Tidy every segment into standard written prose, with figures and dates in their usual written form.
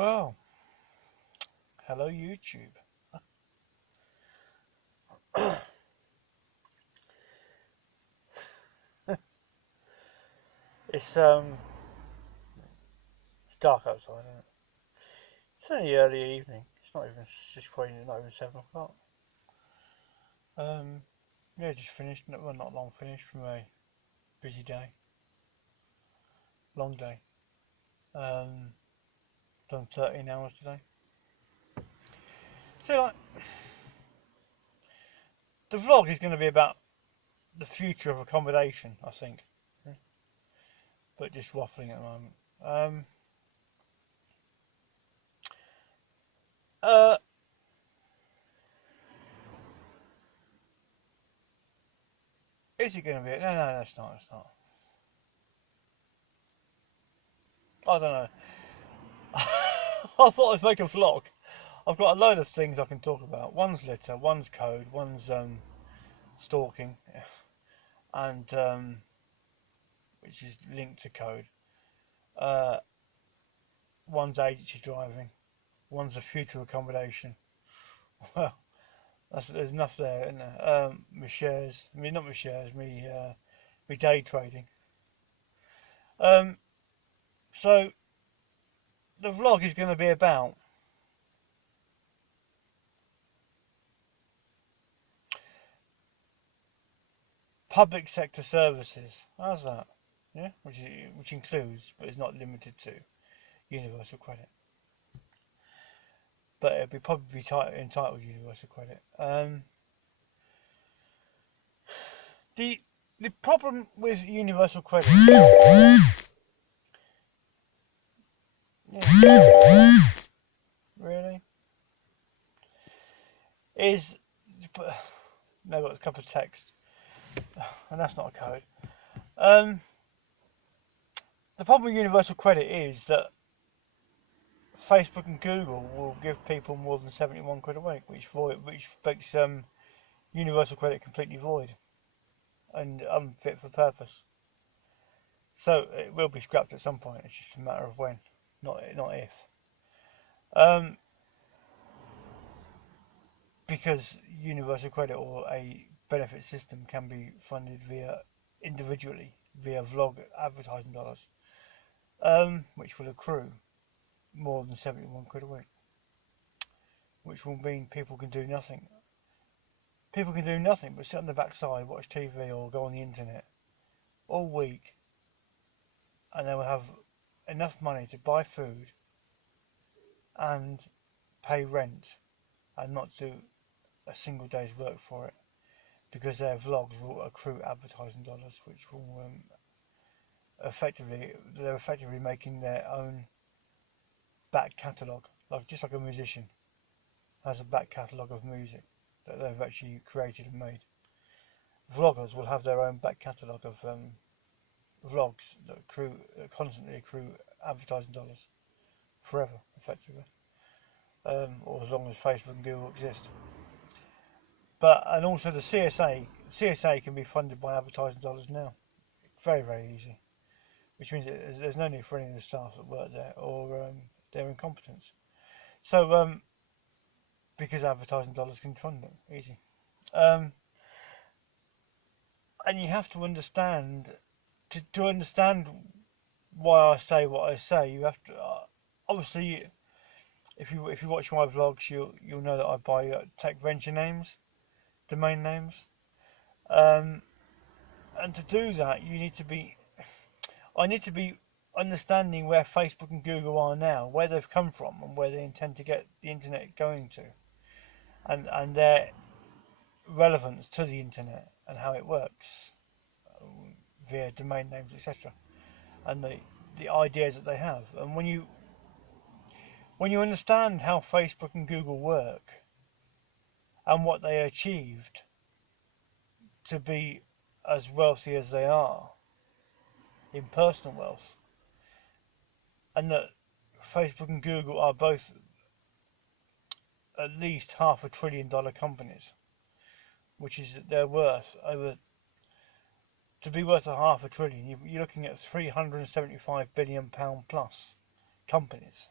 Well, hello YouTube. It's it's dark outside, isn't it? It's only early evening. It's not even it's probably not even 7 o'clock. Um, yeah, just finished. Well, not long finished from a busy day, long day. Um, done 13 hours today. So like, the vlog is going to be about the future of accommodation, I think, yeah, but just waffling at the moment. Uh, is it going to be? No, no, it's not. It's not. I don't know. I thought I'd make a vlog. I've got a load of things I can talk about. One's litter, one's code, one's stalking, and which is linked to code. Uh, one's agency driving, one's the future accommodation. Well, there's enough there, isn't there? My shares, I mean not my shares, me day trading. Um, so the vlog is going to be about public sector services. How's that? Yeah, which includes, but is not limited to, universal credit. But it'd be probably entitled universal credit. The the problem with universal credit, yeah, really, is no, got a couple of text, and that's not a code. Um, the problem with universal credit is that Facebook and Google will give people more than 71 quid a week, which makes universal credit completely void and unfit for purpose. So it will be scrapped at some point. It's just a matter of when, not if. Um, because universal credit or a benefit system can be funded individually via vlog advertising dollars, which will accrue more than 71 quid a week, which will mean people can do nothing. People can do nothing but sit on the backside, watch TV, or go on the internet all week, and they will have enough money to buy food and pay rent and not do a single day's work for it because their vlogs will accrue advertising dollars, which will they're effectively making their own back catalogue, like just like a musician has a back catalogue of music that they've actually created and made. Vloggers will have their own back catalogue of vlogs that constantly accrue advertising dollars forever, effectively, or as long as Facebook and Google exist. But and also the CSA can be funded by advertising dollars now, very easy, which means that there's no need for any of the staff that work there or their incompetence. So because advertising dollars can fund it, easy. Um, and you have to understand to understand why I say what I say. You have to obviously if you watch my vlogs, you'll know that I buy tech venture names, domain names, um, and to do that I need to be understanding where Facebook and Google are now, where they've come from, and where they intend to get the internet going to, and their relevance to the internet and how it works via domain names, etc., and the ideas that they have. And when you understand how Facebook and Google work and what they achieved to be as wealthy as they are in personal wealth, and that Facebook and Google are both at least $500 billion companies, which is their worth over to be worth a half a trillion. You're looking at 375 billion pound plus companies.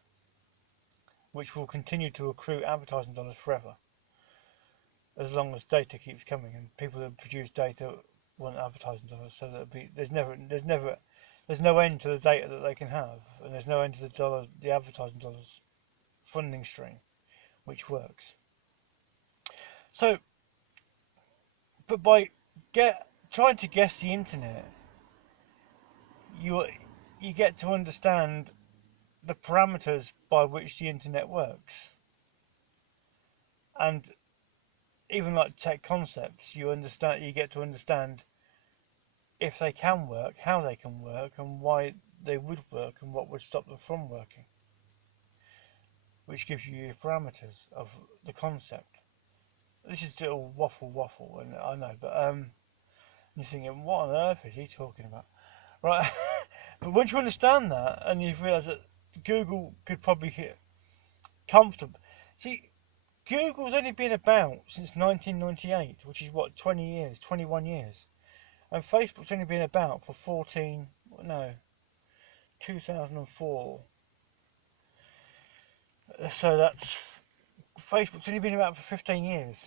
which will continue to accrue advertising dollars forever, as long as data keeps coming and people that produce data want advertising dollars. So there's no end to the data that they can have, and there's no end to the advertising dollars funding stream, which works. So, but by trying to guess the internet, you get to understand the parameters by which the internet works, and even like tech concepts, you get to understand if they can work, how they can work, and why they would work, and what would stop them from working, which gives you your parameters of the concept. This is still waffle, and I know, but you're thinking, what on earth is he talking about, right? But once you understand that, and you realise that Google could probably hit comfortable. See, Google's only been about since 1998, which is what, 20 years, 21 years. And Facebook's only been about for 2004. So that's, Facebook's only been about for 15 years.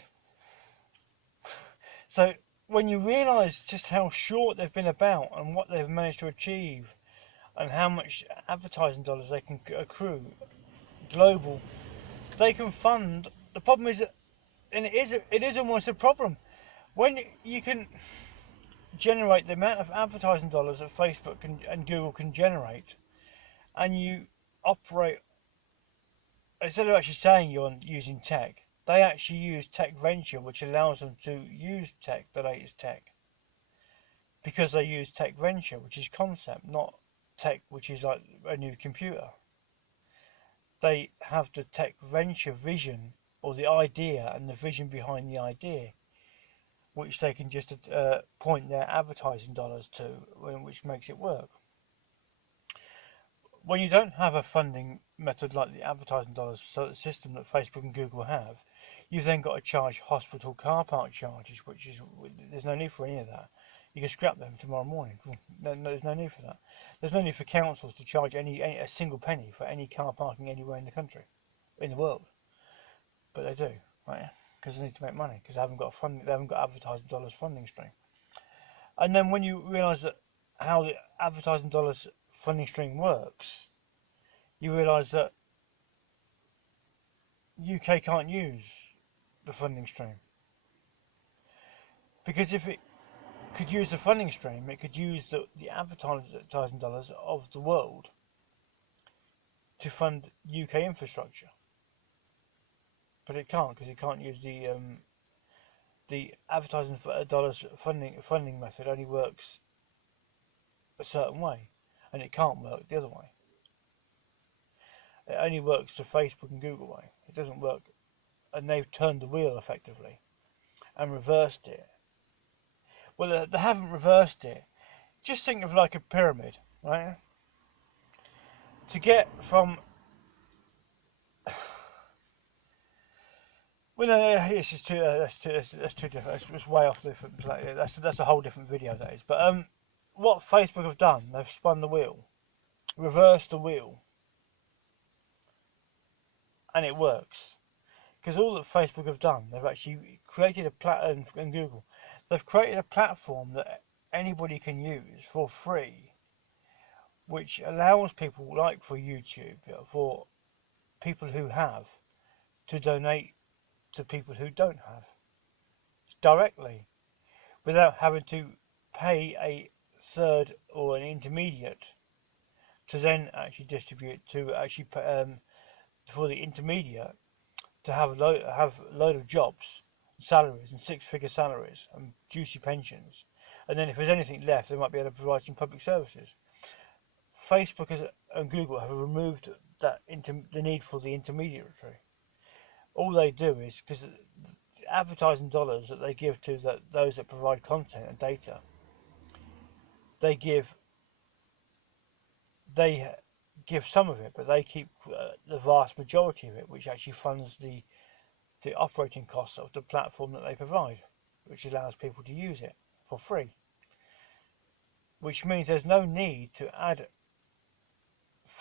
So when you realise just how short they've been about and what they've managed to achieve and how much advertising dollars they can accrue, global, they can fund. The problem is that, and it is almost a problem, when you can generate the amount of advertising dollars that Facebook and Google can generate, and you operate, instead of actually saying you're using tech, they actually use tech venture, which allows them to use tech, the latest tech, because they use tech venture, which is concept, not tech, which is like a new computer. They have the tech venture vision, or the idea and the vision behind the idea, which they can just point their advertising dollars to, which makes it work. When you don't have a funding method like the advertising dollars system that Facebook and Google have, you've then got to charge hospital car park charges, which is, there's no need for any of that. You can scrap them tomorrow morning. There's no need for that. There's no need for councils to charge a single penny for any car parking anywhere in the country, in the world. But they do, right? Because they need to make money, because they haven't got advertising dollars funding stream. And then when you realise that how the advertising dollars funding stream works, you realise that UK can't use the funding stream, because if it could use the funding stream, it could use the advertising dollars of the world to fund UK infrastructure, but it can't, because it can't use the advertising dollars funding method only works a certain way, and it can't work the other way. It only works the Facebook and Google way. It doesn't work, and they've turned the wheel effectively and reversed it. Well, they haven't reversed it. Just think of like a pyramid, right? To get from, well, no, it's just too that's too different. It's way off different. That's a whole different video, that is. But what Facebook have done, they've spun the wheel, reversed the wheel, and it works. Because all that Facebook have done, they've actually created a platform, and Google, they've created a platform that anybody can use for free, which allows people, like for YouTube, for people who have, to donate to people who don't have, directly, without having to pay a third or an intermediate to then actually distribute, to actually for the intermediate to have a load of jobs, salaries, and six-figure salaries, and juicy pensions, and then if there's anything left, they might be able to provide some public services. Facebook and Google have removed the need for the intermediary. All they do is, because the advertising dollars that they give to those that provide content and data, they give some of it, but they keep the vast majority of it, which actually funds the operating costs of the platform that they provide, which allows people to use it for free. Which means there's no need to add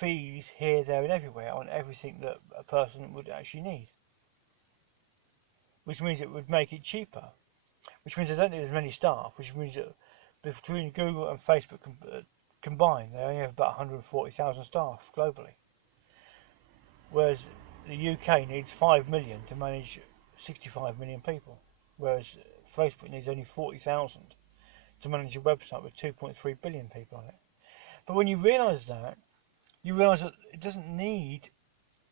fees here, there, and everywhere on everything that a person would actually need, which means it would make it cheaper, which means they don't need as many staff, which means that between Google and Facebook combined, they only have about 140,000 staff globally, whereas the UK needs 5 million to manage 65 million people, whereas Facebook needs only 40,000 to manage a website with 2.3 billion people on it. But when you realise that, you realise that it doesn't need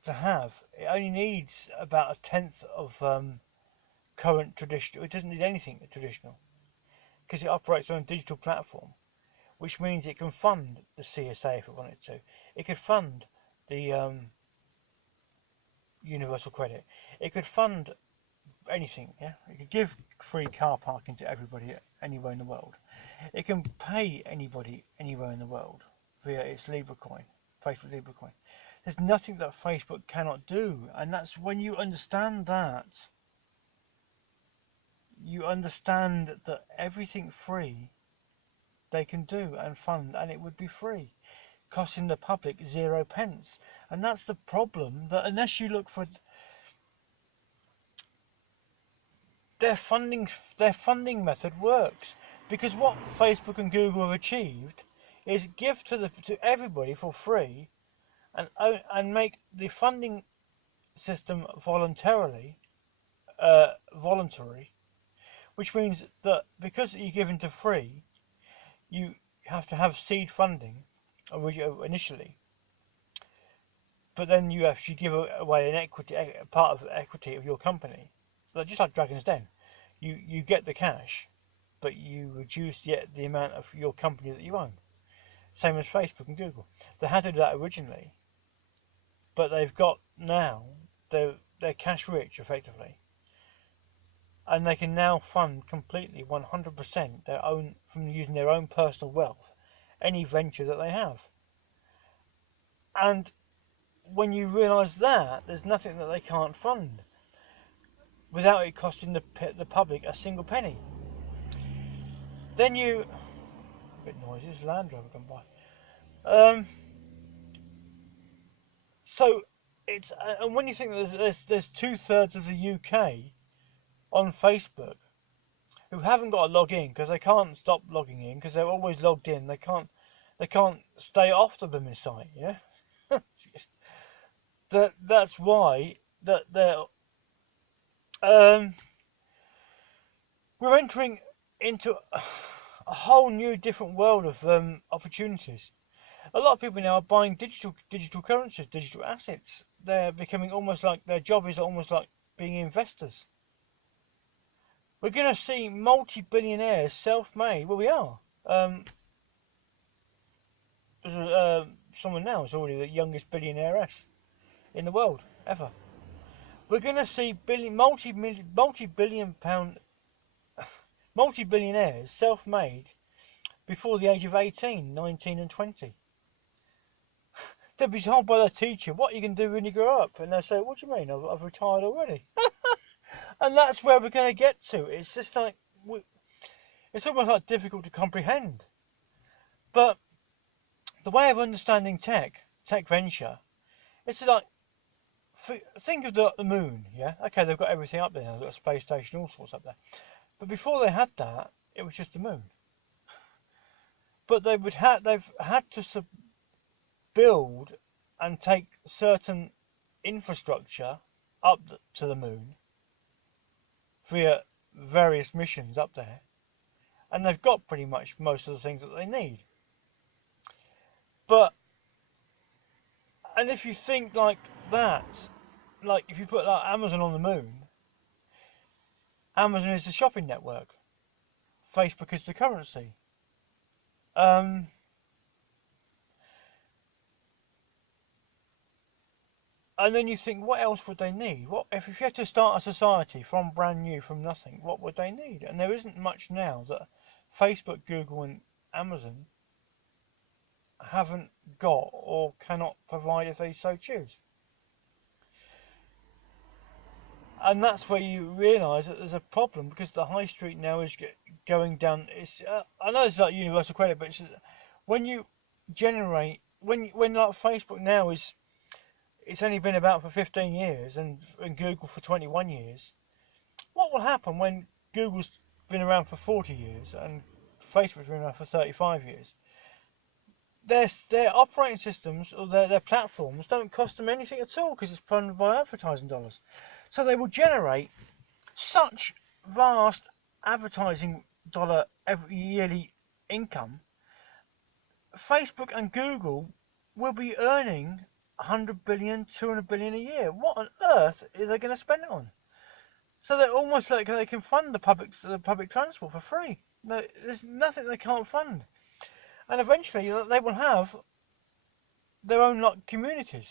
to have, it only needs about a tenth of current traditional, it doesn't need anything traditional, because it operates on a digital platform, which means it can fund the CSA if it wanted to. It could fund the universal credit. It could fund anything, yeah? It could give free car parking to everybody anywhere in the world. It can pay anybody anywhere in the world via its LibreCoin, Facebook LibreCoin. There's nothing that Facebook cannot do, and that's when you understand that, you understand that everything free they can do and fund, and it would be free, costing the public 0 pence. And that's the problem, that unless you look for their funding method works, because what Facebook and Google have achieved is give to everybody for free, and make the funding system voluntary, which means that because you're given to free, you have to have seed funding initially, but then you actually give away a part of equity of your company, just like Dragon's Den. You get the cash, but you reduce the amount of your company that you own. Same as Facebook and Google. They had to do that originally, but they've got now, they're cash rich effectively, and they can now fund completely 100% their own, from using their own personal wealth, any venture that they have. And when you realise that, there's nothing that they can't fund without it costing the public a single penny. Then a bit noisy, there's a Land Rover gone by. So it's, and when you think that there's 2/3 of the UK on Facebook who haven't got to log in because they can't stop logging in because they're always logged in. They can't stay off the blooming site. Yeah, that's why they're we're entering into a whole new different world of opportunities. A lot of people now are buying digital currencies, digital assets. They're becoming almost like, their job is almost like being investors. We're going to see multi-billionaires, self-made. Well, we are. Someone now is already the youngest billionairess in the world ever. We're going to see multi-billionaires, self-made, before the age of 18, 19 and 20. They'll be told by their teacher, what are you going to do when you grow up? And they'll say, what do you mean? I've retired already. And that's where we're going to get to. It's just like, it's almost like difficult to comprehend. But the way of understanding tech venture, it's like, think of the moon, yeah? Okay, they've got everything up there now. They've got a space station, all sorts up there. But before they had that, it was just the moon. But they've had to build and take certain infrastructure up to the moon via various missions up there, and they've got pretty much most of the things that they need. And if you think like that, like if you put like Amazon on the moon, Amazon is the shopping network, Facebook is the currency. And then you think, what else would they need? What if you had to start a society from brand new, from nothing? What would they need? And there isn't much now that Facebook, Google, and Amazon haven't got or cannot provide if they so choose. And that's where you realise that there's a problem, because the high street now is going down. I know it's like universal credit, but when you generate when like Facebook now it's only been about for 15 years and Google for 21 years. What will happen when Google's been around for 40 years and Facebook's been around for 35 years? Their operating systems or their platforms don't cost them anything at all because it's funded by advertising dollars. So they will generate such vast advertising dollar every yearly income. Facebook and Google will be earning 100 billion, 200 billion a year. What on earth are they going to spend it on? So they're almost like they can fund the public transport for free. No, there's nothing they can't fund, and eventually they will have their own like communities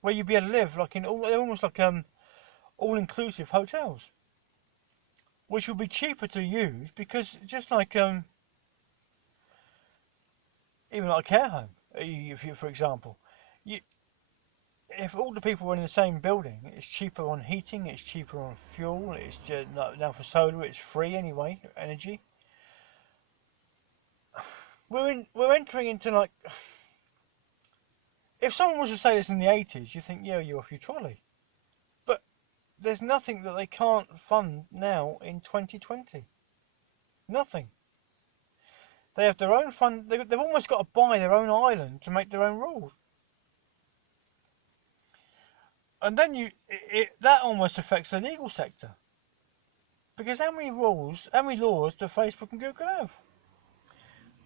where you'll be able to live like they're almost like all-inclusive hotels, which will be cheaper to use because just like even like a care home, if you, for example, you, if all the people were in the same building, it's cheaper on heating, it's cheaper on fuel, it's just, now for solar, it's free anyway, energy. We're entering into like, if someone was to say this in the 80s, you think, yeah, you're off your trolley. But there's nothing that they can't fund now in 2020. Nothing. They have their own fund. They've almost got to buy their own island to make their own rules. And then that almost affects the legal sector. Because how many laws do Facebook and Google have?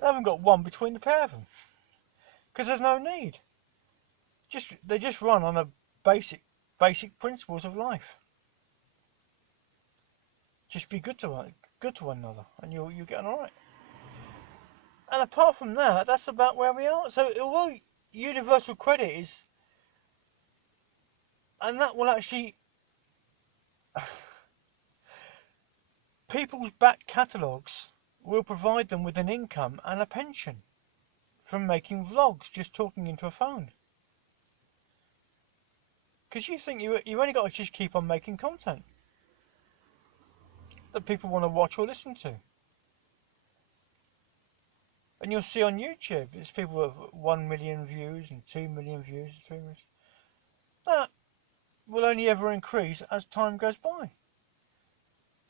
They haven't got one between the pair of them. Because there's no need. They just run on a basic principles of life. Just be good to one another, and you'll get on alright. And apart from that, that's about where we are. So although universal credit is, and that will actually, people's back catalogues will provide them with an income and a pension from making vlogs, just talking into a phone. Because you think you only got to just keep on making content that people want to watch or listen to. And you'll see on YouTube, there's people with 1 million views and 2 million views, 3 million. That will only ever increase as time goes by.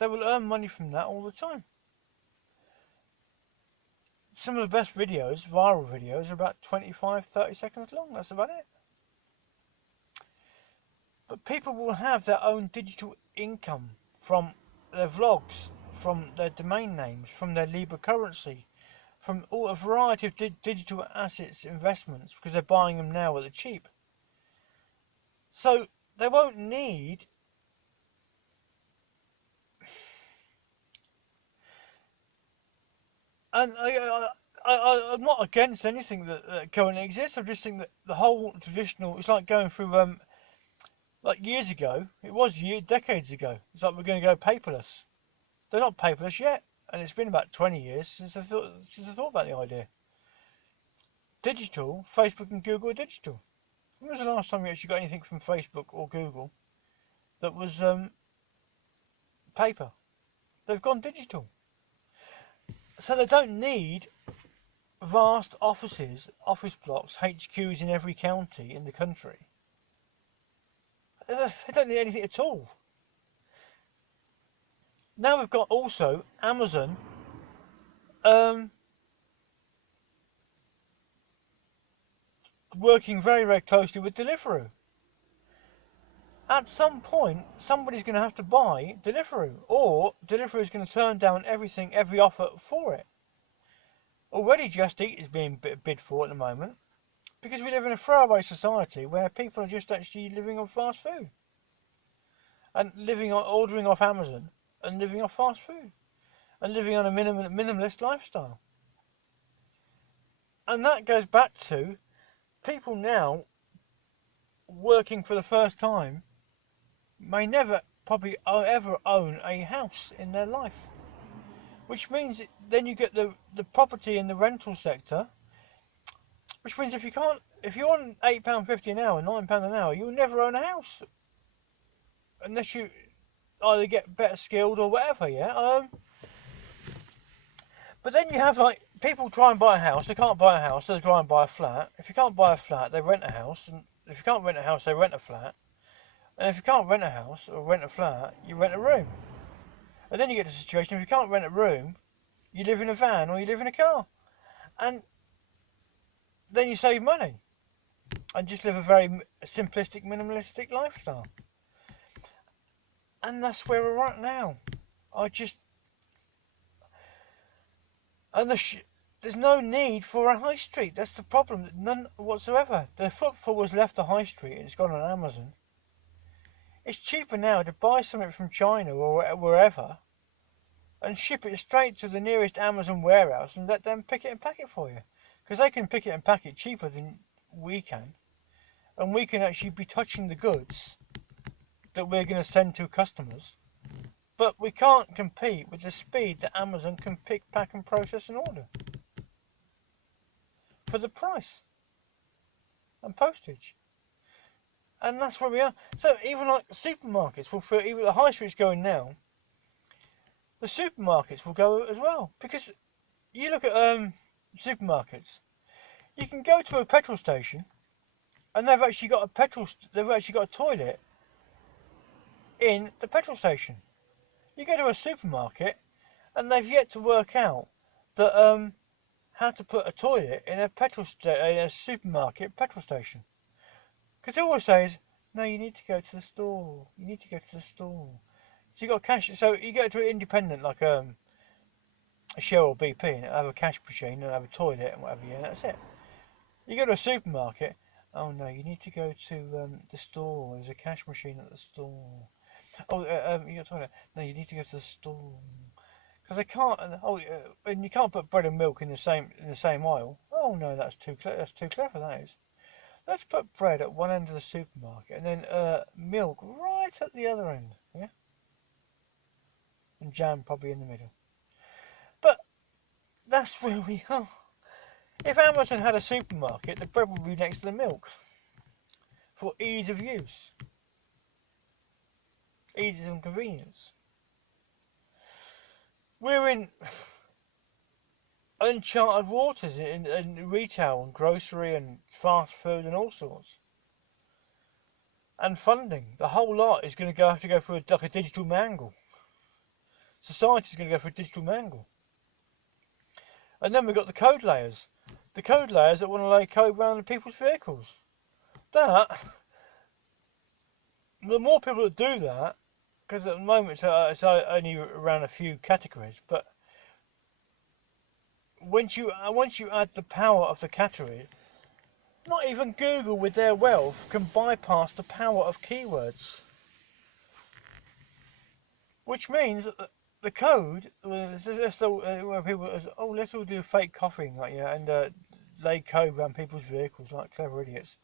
They will earn money from that all the time. Some of the best videos, viral videos, are about 25, 30 seconds long. That's about it. But people will have their own digital income from their vlogs, from their domain names, from their Libra currency, from a variety of digital assets investments, because they're buying them now at the cheap. So they won't need and I'm not against anything that currently exists. I just think that the whole traditional, it's like going through like years ago, decades ago. It's like we're going to go paperless. They're not paperless yet, and it's been about 20 years since I thought about the idea. Digital, Facebook and Google are digital. When was the last time you actually got anything from Facebook or Google that was paper? They've gone digital. So they don't need vast office blocks, HQs in every county in the country. They don't need anything at all. Now we've got also Amazon working very, very closely with Deliveroo. At some point, somebody's going to have to buy Deliveroo, or Deliveroo is going to turn down every offer for it. Already Just Eat is being bid for at the moment, because we live in a throwaway society where people are just actually living on fast food, and ordering off Amazon, and living off fast food, and living on a minimalist lifestyle. And that goes back to people now working for the first time may never probably ever own a house in their life, which means then you get the property in the rental sector, which means if you're on £8.50 an hour, £9 an hour, you'll never own a house unless you either get better skilled or whatever. But then you have like people try and buy a house. They can't buy a house, so they try and buy a flat. If you can't buy a flat, they rent a house. And if you can't rent a house, they rent a flat. And if you can't rent a house or rent a flat, you rent a room. And then you get to a situation, if you can't rent a room, you live in a van or you live in a car. And then you save money and just live a very simplistic, minimalistic lifestyle. And that's where we're at now. There's no need for a high street. That's the problem. None whatsoever. The footfall has left the high street and it's gone on Amazon. It's cheaper now to buy something from China or wherever and ship it straight to the nearest Amazon warehouse and let them pick it and pack it for you. Because they can pick it and pack it cheaper than we can. And we can actually be touching the goods that we're going to send to customers. But we can't compete with the speed that Amazon can pick, pack and process an order. For the price and postage. And that's where we are. So even like supermarkets will feel, even the high street's going now, the supermarkets will go as well. Because you look at supermarkets, you can go to a petrol station and they've actually got a toilet in the petrol station. You go to a supermarket and they've yet to work out that how to put a toilet in a supermarket petrol station. Because they always say is, no, you need to go to the store. You need to go to the store. So you got cash. So you go to an independent like a Shell or BP and have a cash machine and have a toilet and whatever. Yeah, and that's it. You go to a supermarket. Oh no, you need to go to the store. There's a cash machine at the store. Oh, you got a toilet. No, you need to go to the store. Because they can't. And you can't put bread and milk in the same aisle. Oh no, that's too clever. That is. Let's put bread at one end of the supermarket and then milk right at the other end. Yeah. And jam probably in the middle. But that's where we are. If Amazon had a supermarket, the bread would be next to the milk for ease of use, ease and convenience. We're in uncharted waters in retail and grocery and fast food and all sorts. And funding, the whole lot is going to have to go through like a digital mangle. Society's going to go through a digital mangle. And then we've got the code layers. The code layers that want to lay code around people's vehicles. The more people that do that, because at the moment it's only around a few categories, but once you add the power of the category, not even Google with their wealth can bypass the power of keywords. Which means that the code, where people, let's all do fake coughing, like and lay code around people's vehicles like clever idiots.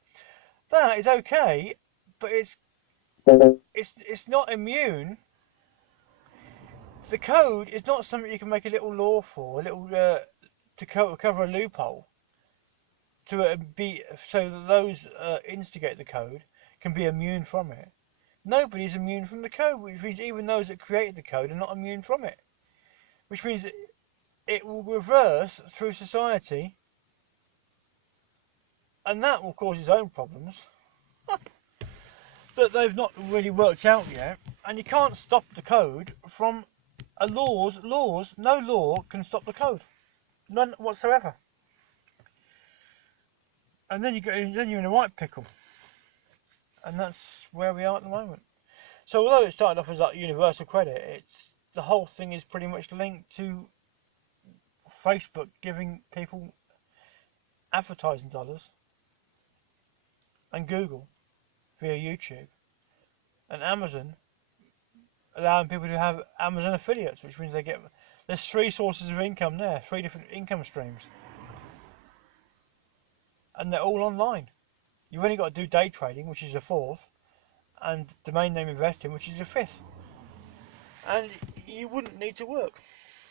That is okay, but it's not immune. The code is not something you can make a little law for, a little to cover a loophole, to be so that those instigate the code can be immune from it. Nobody's immune from the code, which means even those that created the code are not immune from it. Which means it will reverse through society, and that will cause its own problems that they've not really worked out yet. And you can't stop the code from laws. No law can stop the code, none whatsoever. And then you're in a right pickle, and that's where we are at the moment. So although it started off as like universal credit, the whole thing is pretty much linked to Facebook giving people advertising dollars, and Google via YouTube, and Amazon allowing people to have Amazon affiliates, which means there's 3 sources of income there, 3 different income streams, and they're all online. You've only got to do day trading, which is the 4th, and domain name investing, which is the 5th, and you wouldn't need to work.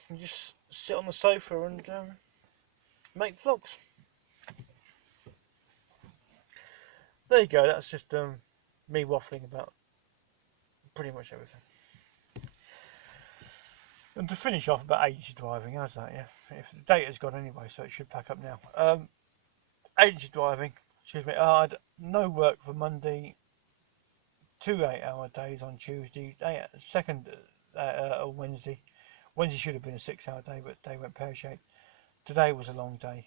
You just sit on the sofa and make vlogs. There you go. That's just me waffling about pretty much everything. And to finish off about agency driving, how's that? Yeah, if the data's gone anyway, so it should pack up now. Agency driving. Excuse me. I had no work for Monday, 2 8-hour days on Tuesday, second Wednesday. Wednesday should have been a 6-hour day, but they went pear shaped. Today was a long day,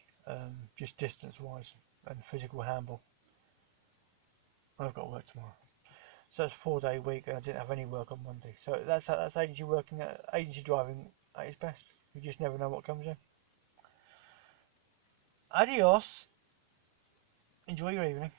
just distance wise and physical handball. I've got work tomorrow. So that's a 4-day week, and I didn't have any work on Monday. So that's agency working, agency driving at its best. You just never know what comes in. Adios. Enjoy your evening.